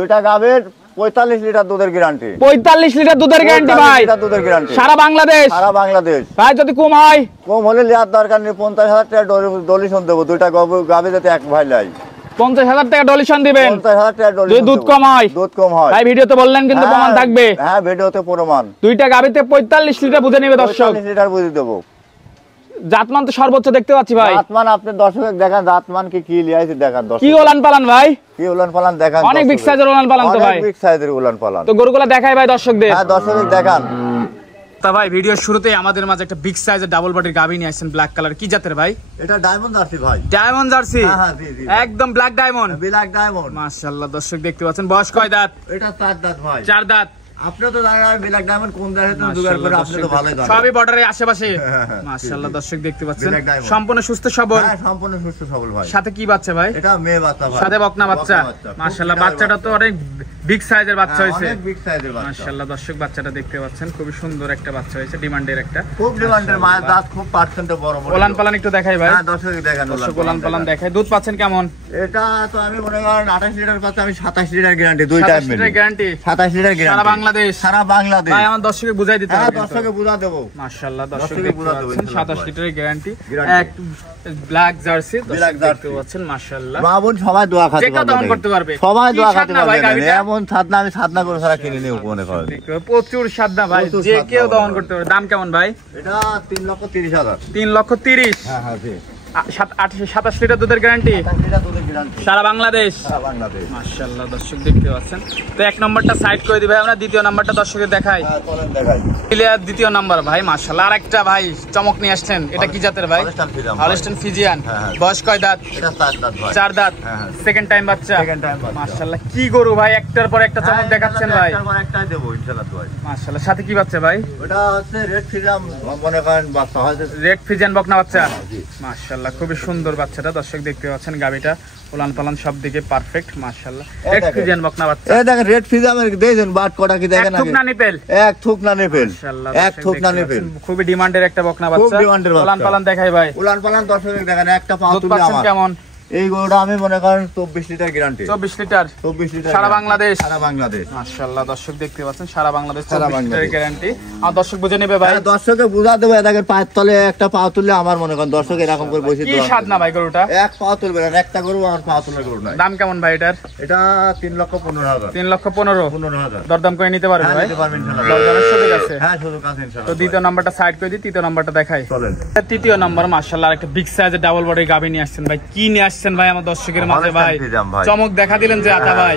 দুইটা গাভীর 45 লিটার দুধের গ্যারান্টি। 45 লিটার দুধের গ্যারান্টি ভাই, দুধের গ্যারান্টি সারা বাংলাদেশ। সারা বাংলাদেশ ভাই যদি কম হয়, কম হলে লিয়ার দরকার নেই, 50,000 টাকা ডলিশন দেবো। দুইটা গাভী যাতে এক ভাই লাই 50,000 টাকা ডলিশন দিবেন। 50,000 টাকা ডলিশন। যদি দুধ কম হয়, দুধ কম হয় ভাই ভিডিওতে বললেন কিন্তু প্রমাণ থাকবে। হ্যাঁ ভিডিওতে প্রমাণ। দুইটা গাভীতে 45 লিটার বুঝে নেবে দর্শক। 45 লিটার বুঝে দেবো। জাতমান তো সর্বোচ্চ দেখতে পাচ্ছি ভাই। জাতমান আপনি দর্শক দেখান, জাতমান কি লিয়াইছে দেখান দর্শক। কি ওলান পালান ভাই? কি ওলান পালান দেখান। অনেক বিগ সাইজের ওলান পালান তো ভাই। অনেক বিগ সাইজের ওলান পালান। তো গরুগুলো দেখাই ভাই দর্শকদের। হ্যাঁ দর্শক দেখান। তা ভাই ভিডিওর শুরুতেই আমাদের মাঝে একটা বিগ সাইজের ডাবল বডির গাভী নিয়ে আসছেন, ব্ল্যাক কালার। কি জাতের ভাই? এটা ডায়মন্ড জার্সি ভাই। Diamond jersey? হ্যাঁ হ্যাঁ জি জি একদম ব্ল্যাক ডায়মন্ড। ব্ল্যাক ডায়মন্ড মাশাআল্লাহ দর্শক দেখতে পাচ্ছেন। বয়স কয় দাঁত? এটা 4 দাঁত ভাই। 4 দাঁত। আপনি তো জানেন আমি ব্ল্যাক ডায়মন্ড কোন জায়গায় তো জোগাড় করে, আপনি তো ভালোই জানেন। সবই বর্ডারের আশেপাশে। মাশাআল্লাহ দর্শক দেখতে পাচ্ছেন সম্পূর্ণ সুস্থ সবল। হ্যাঁ সম্পূর্ণ সুস্থ সবল ভাই। সাথে কি বাচ্চা ভাই? এটা মেয়ে বাচ্চা ভাই। সাথে বকনা বাচ্চা। মাশাআল্লাহ বাচ্চাটা তো অনেক বিগ সাইজের বাচ্চা হয়েছে। অনেক বিগ সাইজের বাচ্চা। মাশাআল্লাহ দর্শক বাচ্চাটা দেখতে পাচ্ছেন, খুব সুন্দর একটা বাচ্চা হয়েছে, ডিমান্ডের একটা। খুব ডিমান্ডের, মায়ের দাঁত খুব পার্সেন্টে বড় বড়। ওলান পালান একটু দেখাই ভাই। হ্যাঁ দর্শক দেখেন ওলান পালান দেখাই। দুধ পাচ্ছেন কেমন? এটা তো আমি মনে করেন 28 লিটার পাচ্ছি, আমি 27 লিটার গ্যারান্টি। দুই টাইম মিলে গ্যারান্টি। 27 লিটার গ্যারান্টি সারা বাংলাদেশ। সারা বাংলাদেশ ভাই আমার দর্শককে বুঝাই দিতে হবে। হ্যাঁ দর্শককে বুঝা দেব। মাশাআল্লাহ দর্শক দর্শককে দেখতে বুঝা দেব। পাচ্ছেন 27 লিটারের গ্যারান্টি। এক ব্ল্যাক জার্সি দেখতে পাচ্ছেন। মাশাআল্লাহ মা বোন সবাই দোয়া খাতে যেটা দান করতে পারবে। সবাই দোয়া খাতে ভাই পারবে। গাবিটা এমন সাধনা আমি সাধনা করে সারা কিনে নিয়ে মনে করেন। প্রচুর সাদা ভাই, যে কেউ দহন করতে পারবে। দাম কেমন ভাই? এটা 3,30,000। 3,30,000। হ্যাঁ হ্যাঁ জি। 27 লিটার দুধের গ্যারান্টি সারা বাংলাদেশ। মাশাআল্লাহ দর্শক দেখতে পাচ্ছেন। তো এক নম্বরটা সাইড করে দিই ভাই, আমরা দ্বিতীয় নাম্বারটা দর্শকের দেখাই। ক্লিয়ার দ্বিতীয় নাম্বার ভাই। মাশাআল্লাহ আরেকটা ভাই চমক নিয়ে আসছেন। এটা কি জাতের ভাই? Holstein Friesian. বয়স কয় দাঁত? এটা 4 দাঁত ভাই। 4 দাঁত। সেকেন্ড টাইম বাচ্চা। মাশাআল্লাহ কি গরু ভাই, একটার পর একটা চমক দেখাচ্ছেন ভাই। একটার পর একটাই দেব ইনশাআল্লাহ ভাই। মাশাআল্লাহ সাথে কি বাচ্চা ভাই? ওটা হচ্ছে রেড ফ্রিজিয়ান মনে করেন বাচ্চা হয়। রেড ফ্রিজিয়ান বকনা বাচ্চা। মাশাআল্লাহ খুবই সুন্দর বাচ্চাটা দর্শক দেখতে পাচ্ছেন। গাবিটা উলান পালান সব দিকে পারফেক্ট। মাশাআল্লাহ রেড ফ্রিজিয়ান বকনা বাচ্চা। এই দেখেন রেড ফ্রিজিয়ানের দেখেন বাট কটা কি দেখেন আগে। এক থুক না নিপেল। এক থুক না নিপেল। মাশাআল্লাহ এক থুক না নিপেল। খুবই ডিমান্ডের একটা বকনা বাচ্চা। খুব ডিমান্ডের বাচ্চা। উলান পালান দেখাই ভাই। উলান পালান দর্শক দেখেন একটা পা দুধ তুলে পাচ্ছেন আমার। কেমন? এই গরুটা আমি মনে করেন 24 লিটার গ্যারান্টি। 24 লিটার। 24 লিটার সারা বাংলাদেশ। সারা বাংলাদেশ। মাশাআল্লাহ দর্শক দেখতে পাচ্ছেন সারা বাংলাদেশ সারা 24 লিটার বাংলাদেশ। গ্যারান্টি। আর দর্শক বুঝে নেবে ভাই। দর্শককে বুঝা দেবো। এটাকে পায়ের তলে একটা পা তুললে আমার মনে করেন দর্শক এরকম করে বসে কি স্বাদ না ভাই গরুটা। এক পা তুলবে না, একটা গরু আমার পা তুলে গরু নাই। দাম কেমন ভাই এটার? এটা 3,15,000। 3,15,000। 15,000 দরদাম করে নিতে পারবে ভাই। নিতে পারবেন ইনশাআল্লাহ। দরদামের সুযোগ আছে। হ্যাঁ সুযোগ আছে ইনশাআল্লাহ। তো দ্বিতীয় নাম্বারটা সাইড করে দিই, তৃতীয় নাম্বারটা দেখাই। চলেন। তৃতীয় নাম্বার মাশাআল্লাহ আরেকটা বিগ সাইজের ডাবল বডি গাভী নিয়ে আসছেন ভাই। কি নিয়ে আসছেন ভাই আমার দর্শকের মাঝে ভাই? চমক দেখা দিলেন যে আতা ভাই।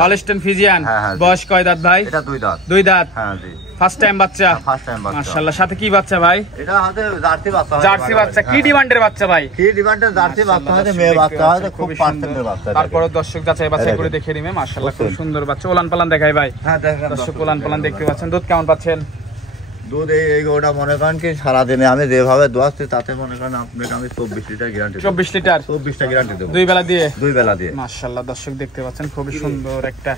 Holstein Friesian. বয়স কয় দাঁত ভাই? এটা 2 দাঁত। 2 দাঁত। হ্যাঁ জি। ফার্স্ট টাইম বাচ্চা। ফার্স্ট টাইম বাচ্চা। মাশাআল্লাহ সাথে কি বাচ্চা ভাই? এটা হাতে জার্সি বাচ্চা। জার্সি বাচ্চা। কি ডিমান্ডের বাচ্চা ভাই? কি ডিমান্ডের জার্সি বাচ্চা হয়, মেয়ে বাচ্চা হয়, খুব পার্সেন্টের বাচ্চা। তারপরে দর্শক যাচাই বাছাই করে দেখে নিবে। মাশাআল্লাহ খুব সুন্দর বাচ্চা। ওলান পালান দেখাই ভাই। হ্যাঁ দেখেন দর্শক ওলান পালান দেখতে পাচ্ছেন। দুধ কেমন পাচ্ছেন? দুধ এই গরুটা মনে করেন কি সারাদিনে আমি যেভাবে দোয়াচ্ছি তাতে মনে করেন আপনাকে আমি 24 লিটার গ্যারান্টি। 24 লিটার। 24টা গ্যারান্টি দেব। দুই বেলা দিয়ে। দুই বেলা দিয়ে। মাশাআল্লাহ দর্শক দেখতে পাচ্ছেন খুবই সুন্দর একটা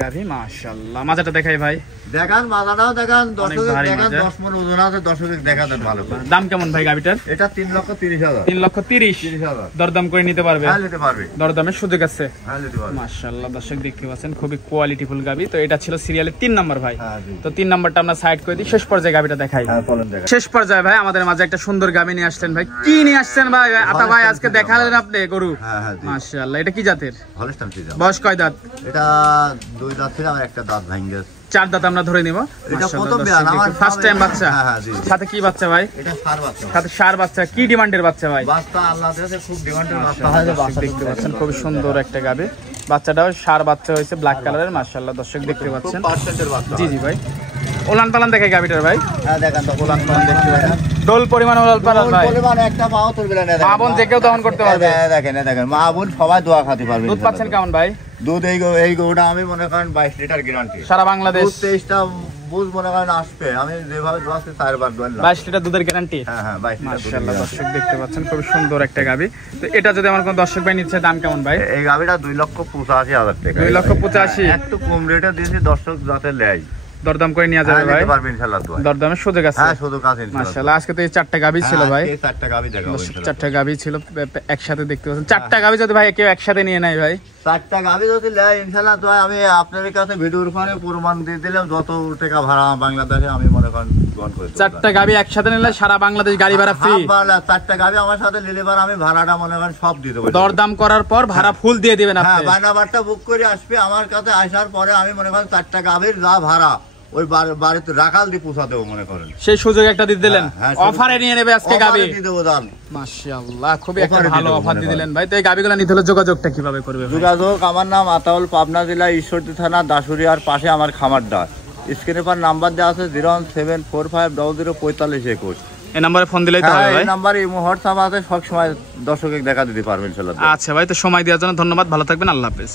গাভী। মাশাআল্লাহ মাজাটা দেখাই ভাই। দেখান মাজাটাও দেখান, দর্শক ভারী দেখান, মাজা। 10 মণ ওজন আছে, দর্শক দেখাতেন ভালো করে। দাম কেমন ভাই গাভীটার? এটা 3,30,000। 3,30,000। দরদাম করে নিতে পারবে? হ্যাঁ নিতে পারবে। দরদামের সুযোগ আছে। হ্যাঁ নিতে পারবে। মাশাআল্লাহ দর্শক দেখতে পাচ্ছেন খুবই কোয়ালিটিফুল গাভী। তো এটা ছিল সিরিয়ালের 3 নাম্বার ভাই। হ্যাঁ জি। তো 3 নাম্বারটা আমরা সাইড করে দিই, শেষ পর্যায়ে গাভীটা দেখাই। হ্যাঁ বলেন দেখান। শেষ পর্যায়ে ভাই আমাদের মাঝে একটা সুন্দর গাভী নিয়ে আসছেন ভাই। কি নিয়ে আসছেন ভাই? আতা ভাই আজকে দেখালেন আপনি গরু। হ্যাঁ হ্যাঁ জি। মাশাআল্লাহ এটা কি জাতের? Holstein Friesian. বয়স কয় দাঁত? এটা 2 দাঁত ছিল, আমার একটা দাঁত ভেঙে গেছে। 4 দাঁত আমরা ধরে নিব। এটা প্রথম বিয়ান আমার ফার্স্ট টাইম বাচ্চা। হ্যাঁ হ্যাঁ জি। সাথে কি বাচ্চা ভাই? এটা সার বাচ্চা। সাথে সার বাচ্চা। কি ডিমান্ডের বাচ্চা ভাই? বাচ্চা আল্লাহ দিয়েছে খুব ডিমান্ডের বাচ্চা হয়। বাচ্চা দেখতে পাচ্ছেন খুব সুন্দর একটা গাবে। বাচ্চাটাও সার বাচ্চা হয়েছে ব্ল্যাক কালারের। মাশাআল্লাহ দর্শক দেখতে পাচ্ছেন। পার্সেন্টের বাচ্চা। জি জি ভাই। ওলান পালান দেখাই গাবিটার ভাই। হ্যাঁ দেখেন তো ওলান পালান দেখতে পাচ্ছেন। ডোল পরিমাণ ওলান পালান ভাই। পরিমাণ একটা পাও তুলবে না। মা বোন যে কেউ দহন করতে পারবে। দেখেন দেখেন মা বোন সবাই দোয়া খাতে পারবে। দুধ পাচ্ছেন কেমন ভাই? দুধ এই গরুটা আমি মনে করেন 22 লিটার গ্যারান্টি। সারা বাংলাদেশ। 23টা বুঝ মনে করেন আসবে, আমি যেভাবে দোয়াচ্ছি 4বার দোয়ালাম। 22 লিটার দুধের গ্যারান্টি। হ্যাঁ হ্যাঁ 22 লিটার। মাশাআল্লাহ দর্শক দেখতে পাচ্ছেন খুব সুন্দর একটা গাবি। তো এটা যদি আমার কোন দর্শক ভাই নিচ্ছে দাম কেমন ভাই? এই গাবিটা 2,85,000 টাকা। 2,85,000। একটু কম রেটে দিয়েছি দর্শক যাতে নেয়। দরদাম করে নেওয়া যাবে ভাই, নিতে পারবেন ইনশাআল্লাহ দোয়া। দরদামের সুযোগ আছে। হ্যাঁ সুযোগ আছে ইনশাআল্লাহ। মাশাআল্লাহ, আজকে তো এই 4টা গাভী ছিল ভাই, এই 4টা গাভী দেখাবো ইনশাআল্লাহ। 4টা গাভী ছিল একসাথে দেখতে পাচ্ছেন। 4টা গাভী যদি ভাই কেউ একসাথে নিয়ে নেয় ভাই, 4টা গাভী যদি নেয় ইনশাআল্লাহ দোয়া, আমি আপনার কাছে ভিডিওর ফোনে প্রমাণ দিয়ে দিলাম, যত টাকা ভাড়া বাংলাদেশে আমি মনে করেন গ্রহণ করে দেব। 4টা গাভী একসাথে নিলে সারা বাংলাদেশ গাড়ি ভাড়া ফ্রি। 4টা গাভী আমার সাথে নিলে পর আমি ভাড়াটা মনে করেন সব দিয়ে দেবো। দরদাম করার পর ভাড়া ফুল দিয়ে দিবেন আপনি। হ্যাঁ, বায়নাবারটা বুক করে আসবে আমার কাছে, আসার পরে আমি মনে করেন 4টা গাভীর যা ভাড়া ওই বাড়িতে রাখাল দিয়ে পৌঁছা দেবো মনে করেন। সেই সুযোগ একটা দিয়ে দিলেন, হ্যাঁ, অফারে নিয়ে নেবে আজকে গাভী। দিয়ে দেবো দাম। মাশাআল্লাহ, খুবই একটা অফারে ভালো দিয়ে দেবো অফার মনে দিয়ে করেন। দিলেন ভাই। তো এই গাভীগুলো নিতে হলে যোগাযোগটা কিভাবে করবে ভাই? যোগাযোগ, আমার নাম আতাউল, পাবনা জেলা ঈশ্বরদী থানা দাসুরিয়ার পাশে আমার খামারটা। স্ক্রিনে পর নাম্বার দেওয়া আছে 01745004521। এই নম্বরে ফোন দিলেই তো হবে হ্যাঁ, ভাই। এই নাম্বারে ইমো হোয়াটসঅ্যাপ আছে, সব সময় দর্শকের দেখা দিতে পারবেন ইনশাআল্লাহ। আচ্ছা ভাই, তো সময় দেওয়ার জন্য ধন্যবাদ, ভালো থাকবেন, আল্লাহ হাফেজ।